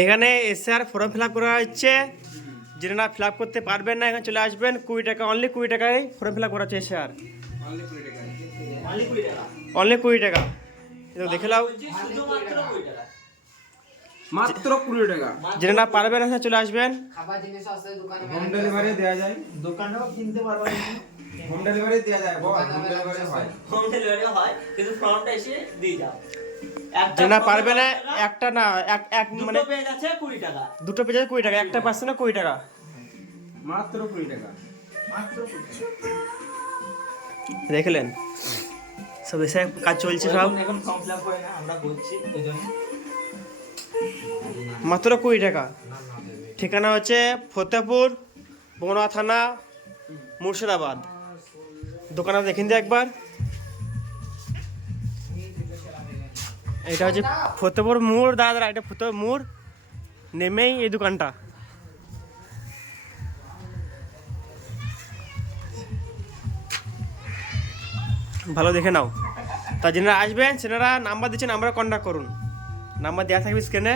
এখানে এসে আর form fill up করা হচ্ছে। যেটা ফিল আপ করতে পারবেন না এখানে চলে আসবেন। 20 টাকা, অনলি 20 টাকায় ফর্ম ফিল আপ করা হচ্ছে এসে আর অনলি 20 টাকা। দেখে নাও, মাত্র 20 টাকা। যেটা না পারবেন এখানে চলে আসবেন। খাবার জিনিস আছে দোকানে, হোম ডেলিভারি দেওয়া যায়, দোকানেও কিনতে পারবেন। হোম ডেলিভারি দেওয়া যায়, বল হোম ডেলিভারি হয়। হোম ডেলিভারি হয়, কিন্তু ফ্রন্টে এসে দিয়ে যাও। যেটা পারবে না একটা না এক মানে দুটো পেজ আছে 20 টাকা। দুটো পেজে 20 টাকা, একটা পার্সেন্টে 20 টাকা। মাত্র 20 টাকা। মাত্র 20 টাকা। দেখলেন, সব এসে কাজ চলছে সব। এখন ফর্ম ফিল আপ করে না, আমরা করছি ওইজন্য। মাত্র 20 টাকা। ঠিকানা হচ্ছে ফতেপুর, বনগাঁ থানা, মুর্শিদাবাদ। দোকানে দেখিন দিয়ে একবার। এটা হচ্ছে ফতেপুর মোড়, দাদা এটা ফতেপুর মোড় নেমেই এই দোকানটা। ভালো দেখে নাও। তা যারা আসবেন সেনারা নাম্বার দিচ্ছেন, নাম্বারে কন্ট্যাক্ট করুন। নাম্বার দেওয়া থাকবে স্ক্রিনে।